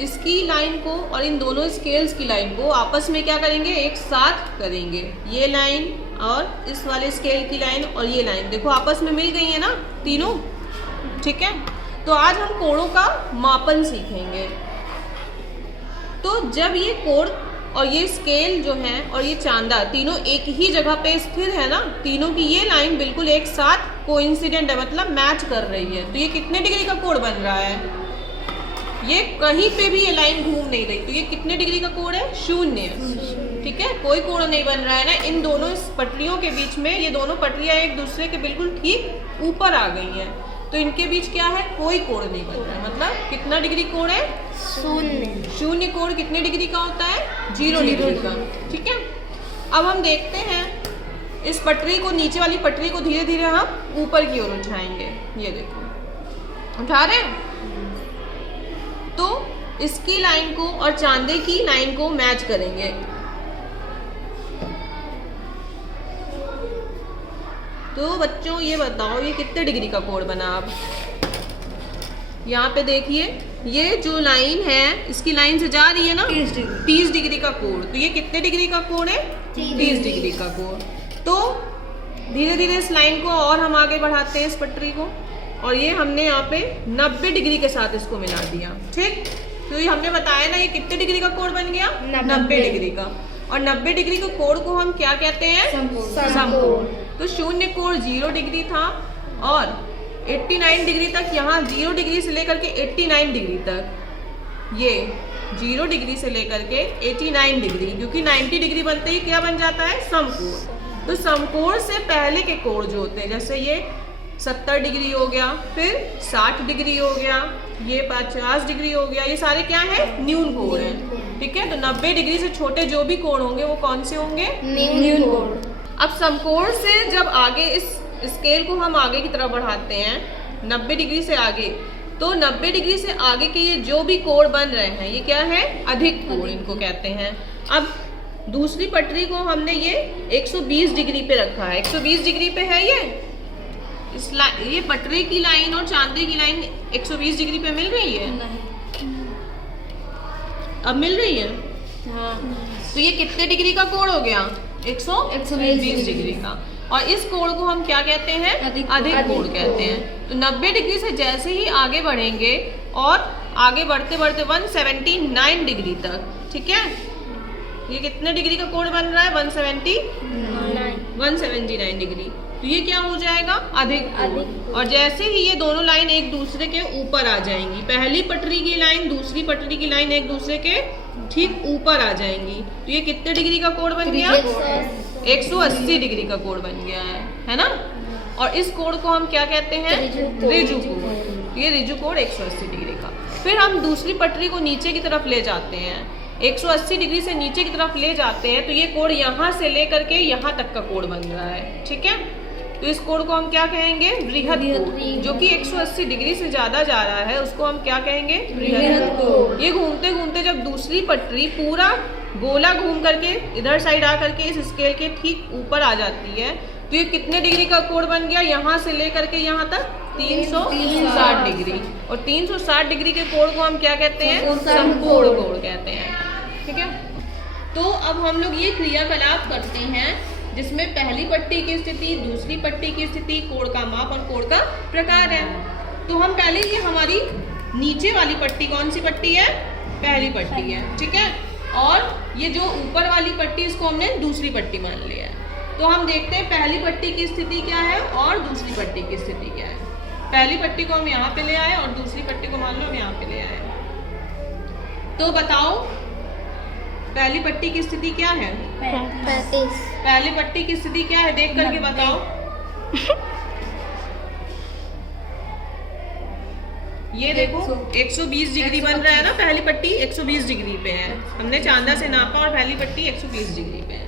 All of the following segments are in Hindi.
इसकी लाइन को और इन दोनों स्केल्स की लाइन को आपस में क्या करेंगे, एक साथ करेंगे। ये लाइन और इस वाले स्केल की लाइन और ये लाइन देखो आपस में मिल गई है ना तीनों, ठीक है। तो आज हम कोणों का मापन सीखेंगे। तो जब ये कोण और ये स्केल जो है और ये चांदा तीनों एक ही जगह पे स्थिर है ना, तीनों की ये लाइन बिल्कुल एक साथ कोइंसिडेंट है, मतलब मैच कर रही है, तो ये कितने डिग्री का कोण बन रहा है? ये कहीं पे भी ये लाइन घूम नहीं रही, तो ये कितने डिग्री का कोण है? 0, ठीक है। कोई कोण नहीं बन रहा है ना इन दोनों पटरियों के बीच में। ये दोनों पटरियां एक दूसरे के बिल्कुल ठीक ऊपर आ गई हैं, तो इनके बीच क्या है? कोई कोण नहीं बन रहा है। मतलब कितना डिग्री कोण है? 0 कोण कितने डिग्री का होता है? 0 डिग्री का, ठीक है। अब हम देखते हैं इस पटरी को, नीचे वाली पटरी को धीरे धीरे हम ऊपर की ओर उठाएंगे। ये देखो उठा रहे हैं। तो इसकी लाइन को और चांदे की लाइन को मैच करेंगे। तो बच्चों ये बताओ ये कितने डिग्री का कोण बना? अब यहाँ पे देखिए ये जो लाइन है इसकी लाइन से जा रही है ना 30 डिग्री का कोण, तो ये कितने डिग्री का कोण है? 30 डिग्री का कोण। तो धीरे धीरे इस लाइन को और हम आगे बढ़ाते हैं इस पटरी को, और ये हमने यहाँ पे 90 डिग्री के साथ इसको मिला दिया, ठीक। तो ये हमने बताया ना ये कितने डिग्री का कोण बन गया? 90 डिग्री का। और 90 डिग्री के कोण को हम क्या कहते हैं? समकोण। तो 0 कोण 0 डिग्री था और 89 डिग्री तक, यहाँ 0 डिग्री से लेकर के 89 डिग्री तक, ये 0 डिग्री से लेकर के 89 डिग्री, क्योंकि 90 डिग्री बनते ही क्या बन जाता है? समकोण। तो समकोण से पहले के कोण जो होते हैं, जैसे ये 70 डिग्री हो गया, फिर 60 डिग्री हो गया, ये 50 डिग्री हो गया, ये सारे क्या है? न्यून कोण हैं, ठीक है। तो 90 डिग्री से छोटे जो भी कोण होंगे वो कौन से होंगे? न्यून कोण। अब समकोण से जब आगे इस स्केल को हम आगे की तरफ बढ़ाते हैं 90 डिग्री से आगे, तो 90 डिग्री से आगे के ये जो भी कोण बन रहे हैं ये क्या है? अधिक कोण इनको कहते हैं। अब दूसरी पटरी को हमने ये 120 डिग्री पे रखा है। 120 डिग्री पे है ये पटरी की लाइन और चांदे की लाइन 120 डिग्री पे मिल रही है? अब मिल रही है? हाँ। तो ये कितने डिग्री का कोण हो गया? 120 डिग्री का। और इस कोण को हम क्या कहते हैं? अधिक कोण कहते हैं। तो 90 डिग्री से जैसे ही आगे बढ़ेंगे और आगे बढ़ते बढ़ते 179 डिग्री तक, ठीक है। ये कितने डिग्री का कोण बन रहा है? 179 डिग्री। तो ये क्या हो जाएगा? अधिक कोण। और जैसे ही ये दोनों लाइन एक दूसरे के ऊपर आ जाएंगी, पहली पटरी की लाइन दूसरी पटरी की लाइन एक दूसरे के ठीक ऊपर आ जाएंगी, तो ये कितने डिग्री का कोण बन गया? 180 डिग्री का कोण बन गया है ना। और इस कोण को हम क्या कहते हैं? ऋजु कोण। ये ऋजु कोण 180 डिग्री का। फिर हम दूसरी पटरी को नीचे की तरफ ले जाते हैं, 180 डिग्री से नीचे की तरफ ले जाते हैं, तो ये कोण यहाँ से लेकर के यहाँ तक का कोण बन रहा है, ठीक है। तो इस कोण को हम क्या कहेंगे? बृहद कोण। जो कि 180 डिग्री से ज्यादा जा रहा है उसको हम क्या कहेंगे? बृहद कोण। ये घूमते घूमते जब दूसरी पटरी पूरा गोला घूम करके इधर साइड आ करके इस स्केल के ठीक ऊपर आ जाती है, तो ये कितने डिग्री का कोण बन गया? यहाँ से लेकर के यहाँ तक 360 डिग्री। और 360 डिग्री के कोण को हम क्या कहते हैं? समकोण कोण कहते हैं, ठीक है। तो अब हम लोग ये क्रियाकलाप करते हैं जिसमें पहली पट्टी की स्थिति, दूसरी पट्टी की स्थिति, कोण का माप और कोण का प्रकार है। तो हम पहले ये हमारी नीचे वाली पट्टी कौन सी पट्टी है? पहली पट्टी है, ठीक है। और ये जो ऊपर वाली पट्टी इसको हमने दूसरी पट्टी मान लिया है। तो हम देखते हैं पहली पट्टी की स्थिति क्या है और दूसरी पट्टी की स्थिति क्या है। पहली पट्टी को हम यहाँ पे ले आए और दूसरी पट्टी को मान लो हम यहाँ पे ले आए। तो बताओ पहली पट्टी की स्थिति क्या है? 35। पहली पट्टी की स्थिति क्या है? देख करके बताओ। ये देखो 120 डिग्री बन रहा है ना, पहली पट्टी 120 डिग्री पे है, हमने चांदा से नापा और पहली पट्टी 120 डिग्री पे है।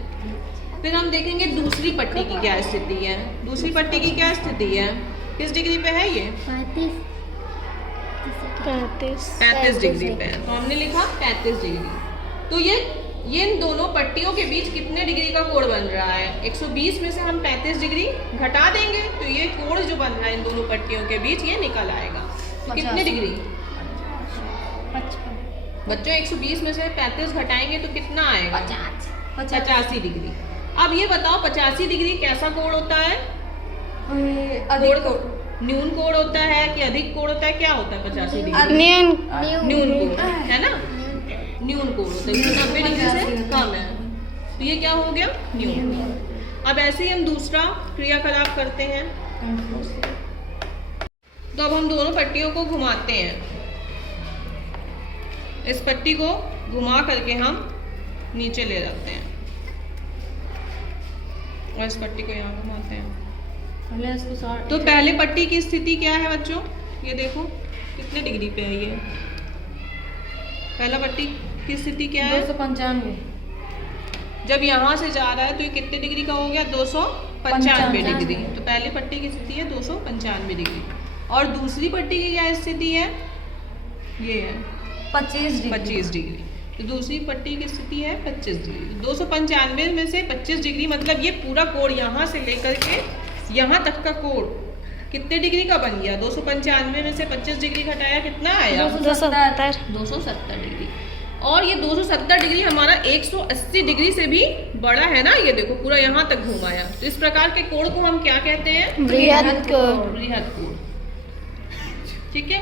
फिर हम देखेंगे दूसरी पट्टी की क्या स्थिति है। दूसरी पट्टी की क्या स्थिति है? किस डिग्री पे है ये? 35 डिग्री पे है, तो हमने लिखा 35 डिग्री। तो ये इन दोनों पट्टियों के बीच कितने डिग्री का कोण बन रहा है? 120 में से हम 35 डिग्री घटा देंगे तो ये कोण जो बन रहा है इन दोनों पट्टियों के बीच ये निकल आएगा। तो कितने डिग्री? बच्चों 120 में से 35 घटाएंगे तो कितना आएगा? 85 डिग्री। अब ये बताओ 85 डिग्री कैसा कोण होता है? अधिक कोण। न्यून कोण होता है कि अधिक कोण होता है? क्या होता है 85 डिग्री? न्यून कोण है ना, न्यून कोण होता है, 90 डिग्री से कम है, तो ये क्या हो गया? न्यून। अब ऐसे ही हम दूसरा क्रियाकलाप करते हैं। तो अब हम दोनों पट्टियों को घुमाते हैं। इस पट्टी को घुमा करके हम नीचे ले जाते हैं और इस पट्टी को यहाँ घुमाते हैं। तो पहले पट्टी की स्थिति क्या है बच्चों? ये देखो कितने डिग्री पे है ये। पहला पट्टी की स्थिति क्या है? 295। जब यहाँ से जा रहा है तो ये कितने डिग्री का हो गया? 295 डिग्री। तो पहली पट्टी की स्थिति है 295 डिग्री। और दूसरी पट्टी की क्या स्थिति है? ये है 25 डिग्री। तो दूसरी पट्टी की स्थिति है 25 डिग्री। 295 में से 25 डिग्री मतलब ये पूरा कोण यहाँ से लेकर के यहाँ तक का कोण कितने डिग्री का बन गया? 295 में से 25 डिग्री घटाया कितना आया? 270 डिग्री। और ये 270 डिग्री हमारा 180 डिग्री से भी बड़ा है ना, ये देखो पूरा यहाँ तक घुमाया। तो इस प्रकार के कोण को हम क्या कहते हैं? बृहद कोण। बृहद कोण। ठीक है।